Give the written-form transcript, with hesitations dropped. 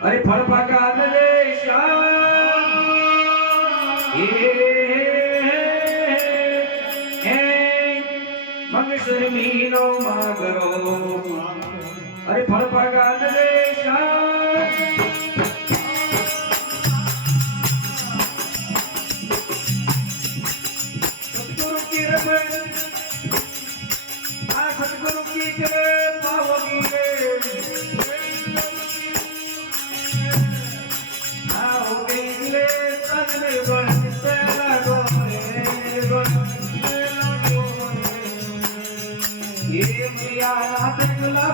अरे फड़फका नदेशा मंगसर मीनो मागरो अरे फड़फका नदेशा सतगुरु की रमन आ सतगुरु की कृपा होगी ये मुया ना पे गुलाबे